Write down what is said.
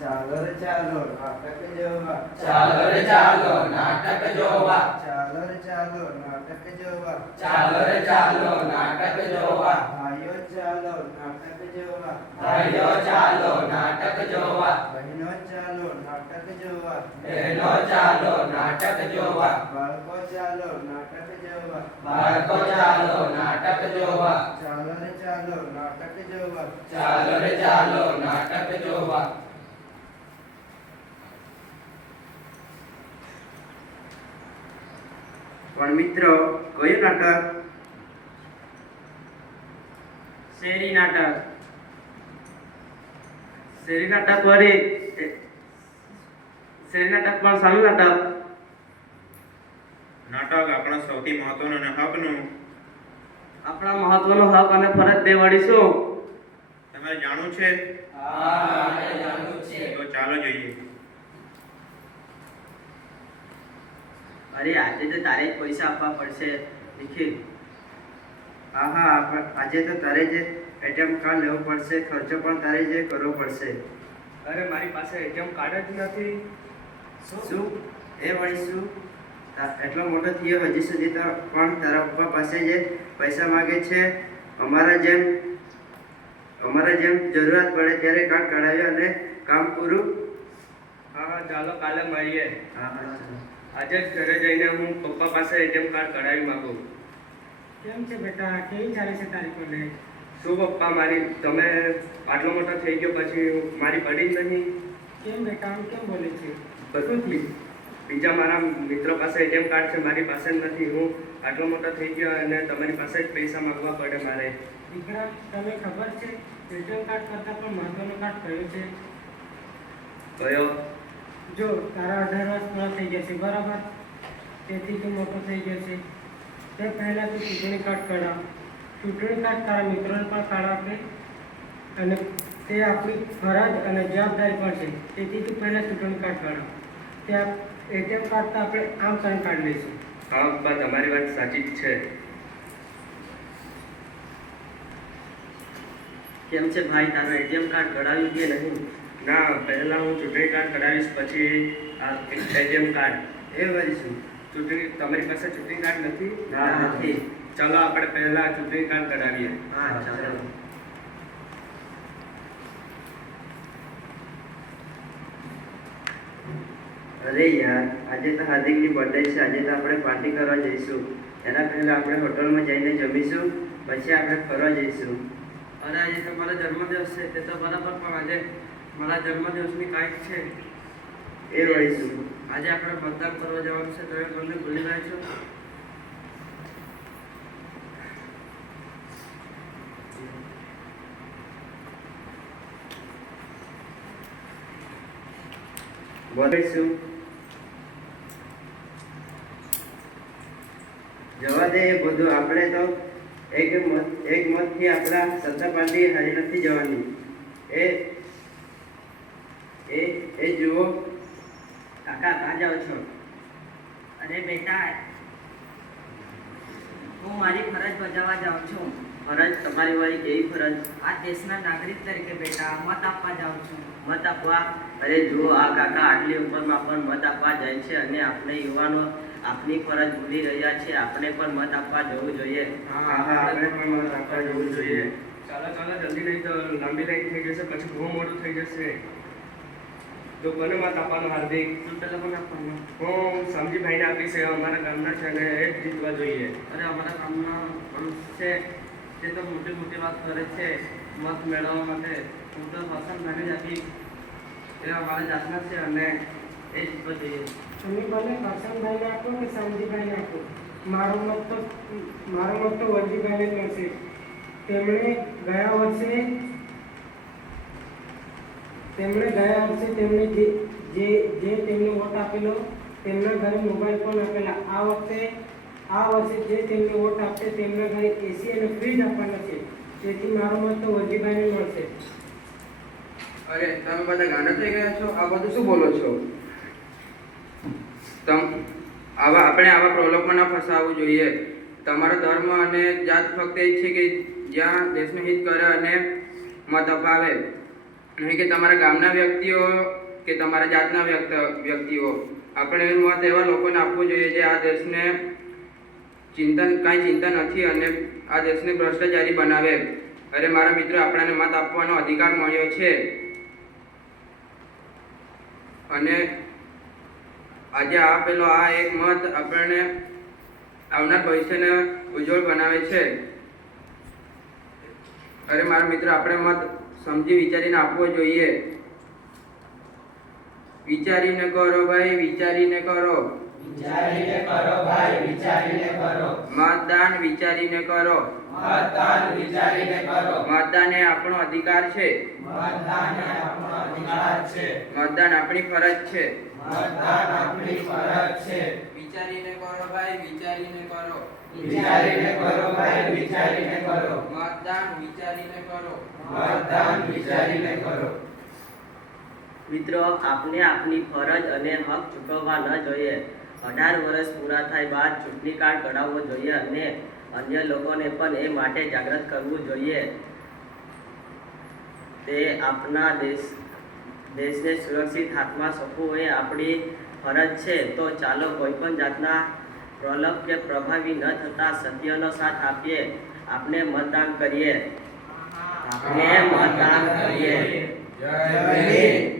ચાલો રે ચાલો નાટક જોવા ચાલો રે ચાલો નાટક જોવા ચાલો રે ચાલો નાટક જોવા ચાલો રે ચાલો નાટક જોવા ભાઈઓ ચાલો નાટક જોવા ભાઈઓ ચાલો નાટક જોવા બહેનો ચાલો નાટક જોવા બહેનો ચાલો નાટક જોવા બાળકો ચાલો નાટક જોવા બાળકો ચાલો નાટક જોવા ચાલો રે ચાલો નાટક જોવા ચાલો રે ચાલો નાટક જોવા પણ મિત્રો કયું નાટક? શેરી નાટક. શેરી નાટક વળી શેરી નાટક પણ સારું નાટક. નાટક આપણા સૌથી મહત્વનું અને હકનું. આપણા મહત્વનો હક અને ફરજ તે વળી શું? તમારે જાણવું છે? હા મારે જાણવું છે. તો ચાલો જોઈએ. અરે આજે તો તારે જ પૈસા આપવા પડશે નિખિલ. હા હા આજે તો તારે જ એટીએમ કાર્ડ લેવું પડશે, ખર્ચો પણ તારે જ કરવો પડશે. અરે મારી પાસે એટીએમ કાર્ડ જ નથી. શું એ વળી શું? એટલો મોટો થયો હજી સુધી તો પણ તારા પપ્પા પાસે જે પૈસા માગે છે. અમારા જેમ જરૂરત પડે ત્યારે કાર્ડ કઢાવી અને કામ પૂરું. હા હા ચાલો કાલે મળીએ. હા હા ચાલો. આજે જ ઘરે જઈને હું પપ્પા પાસે એટીએમ કાર્ડ કઢાવી માંગુ. કેમ છે બેટા, કેવી ચાલે છે તારી કોલેજ? શું પપ્પા, મારી તમે આટલો મોટો થઈ ગયો પછી મારી પડી જ નહીં? કેમ બેટા, આમ કેમ બોલે છે? બધું બીજા મારા મિત્રો પાસે એટીએમ કાર્ડ છે, મારી પાસે જ નથી. હું આટલો મોટો થઈ ગયો અને તમારી પાસે જ પૈસા માંગવા પડે મારે. દીકરા, તને ખબર છે એટીએમ કાર્ડ કરતાં પણ મહત્વનો કાર્ડ કયો છે? કયો? જો તારા 18 વર્ષ પૂરા થઈ ગયા છે, બરાબર? તેથી તું મોટો થઈ ગયો છે. તે પહેલાં તું ચૂંટણી કાર્ડ કઢાવ. ચૂંટણી કાર્ડ તારા મિત્રોને પણ કાર્ડ આપે અને તે આપણી ફરજ અને જવાબદારી પણ છે. તેથી તું પહેલાં ચૂંટણી કાર્ડ કઢાવ. ત્યાં એટીએમ કાર્ડ તો આપણે આમ કરીને કાર્ડ લઈશું. હા પપ્પા, તમારી વાત સાચી જ છે. કેમ છે ભાઈ, તારું એટીએમ કાર્ડ કઢાવ્યું કે નહીં? ના, પહેલા હું ચૂંટણી કાર્ડ કઢાવીશ, પછી આ એટીએમ કાર્ડ. એ વળી શું? ચૂંટણી તમારી પાસે ચૂંટણી કાર્ડ નથી? ના, નથી. ચાલો આપણે પહેલા ચૂંટણી કાર્ડ કઢાવીએ. હા ચાલો. અરે યાર, આજે તો હાર્દિકની બર્થડે છે. આજે તો આપણે પાર્ટી કરવા જઈશું. એના પહેલા આપણે હોટલમાં જઈને જમીશું, પછી આપણે ફરવા જઈશું. અરે આજે તો મારો જન્મદિવસ છે. તે તો બરાબર, પણ આજે મારા જન્મદિવસની તારીખ છે. એ વળી શું? આજે આપણે મતદાન કરવા જવાનું છે. તમે મને ભૂલી રહ્યા છો? બોલીશું. જવા દે એ બધું. આપણે તો એક મતથી આપણા સત્તા પાર્ટી હારી નથી જવાની. એ જુઓ. કાકા, ક્યાં જાઓ છો? અરે બેટા, હું મારી ફરજ બજાવવા જાઉં છું. ફરજ? તમારી વાળી કેવી ફરજ? આ દેશના નાગરિક તરીકે બેટા મત આપવા જાઉં છું. મત આપવા? અરે જુઓ, આ કાકા આટલી ઉંમરમાં પણ મત આપવા જાય છે અને આપણે યુવાનો આપની ફરજ ભૂલી રહ્યા છે. આપણે પણ મત આપવા જવું જોઈએ. હા, આપણે પણ મત આપવા જવું જોઈએ. ચાલો ચાલો, જલ્દી, નહીં તો લાંબી લાઈન થઈ જશે, પછી બહુ મોડું થઈ જશે. તો કોને મત આપવાનો હાર્દિક? તું પેલા મને આપવાનો. હું સમજીભાઈને આપીશ. એ અમારા ગામના છે અને એ જ જીતવા જોઈએ. અરે અમારા ગામના માણસ છે તે તો મોટી મોટી વાત કરે છે મત મેળવવા માટે. હું તો હસનભાઈને જ આપી. એ અમારા જાતના છે અને એ જ જીતવા જોઈએ. તમે ભલે કરશનભાઈને આપો કે સમજીભાઈને આપો, મારો મત તો વરજીભાઈને જ મળશે. તેમણે ગયા વર્ષે તેમણે જે તેમને વોટ આપેલો તેમના ઘરે મોબાઈલ ફોન આપેલા. આ વર્ષે જે તેમને વોટ આપશે તેમના ઘરે એસી અને ફ્રીજ આપવાના છે. તેથી મારો મત તો વરજીભાઈને મળશે. અરે તમે બધા ગાંડા થઈ ગયા છો. આ બધું શું બોલો છો? આપણે આવા પ્રલોભનમાં ન ફસાવવું જોઈએ. તમારો ધર્મ અને જાત ફક્ત એ જ છે કે જ્યાં દેશનું હિત કરે અને મત અપાવે. નહીં કે તમારા ગામના વ્યક્તિઓ કે તમારા જાતના વ્યક્તિઓ. આપણે મત એવા લોકોને આપવું જોઈએ જે આ દેશને કાંઈ ચિંતા નથી અને આ દેશને ભ્રષ્ટાચારી બનાવે. અરે મારા મિત્રો, આપણાને મત આપવાનો અધિકાર મળ્યો છે અને આજે આપેલો આ એક મત આપણને આવનાર ભવિષ્યને ઉજ્જવળ બનાવે છે. અરે મારા મિત્રો, આપણે મત સમજી વિચારીને આપવો જોઈએ. વિચારીને કરો ભાઈ, વિચારીને કરો. વિચારીને કરો ભાઈ, વિચારીને કરો. મતદાન વિચારીને કરો. મતદાન વિચારીને કરો. મતદાન એ આપણો અધિકાર છે. મતદાન એ આપણો અધિકાર છે. મતદાન આપણી ફરજ છે. મતદાન આપણી ફરજ છે. વિચારીને કરો ભાઈ, વિચારીને કરો. વિચારીને કરો ભાઈ, વિચારીને કરો. મતદાન વિચારીને કરો. મતદાન વિચારીને કરો. મિત્રો, આપને આપની ફરજ અને હક ચૂકવવા ન જોઈએ. 18 વર્ષ પૂરા થાય બાદ ચૂંટણી કાર્ડ કઢાવવો જોઈએ અને અન્ય લોકોને પણ એ માટે જાગૃત કરવું જોઈએ. તે આપણા દેશને સુરક્ષિત હાથમાં સોંપવું એ આપણી ફરજ છે. તો ચાલો કોઈ પણ જાતના પ્રલોભ કે પ્રભાવી ન થતા સત્યનો સાથ આપીએ. આપણે મતદાન કરીએ. આપણે મતદાન કરીએ. જય હિન્દ.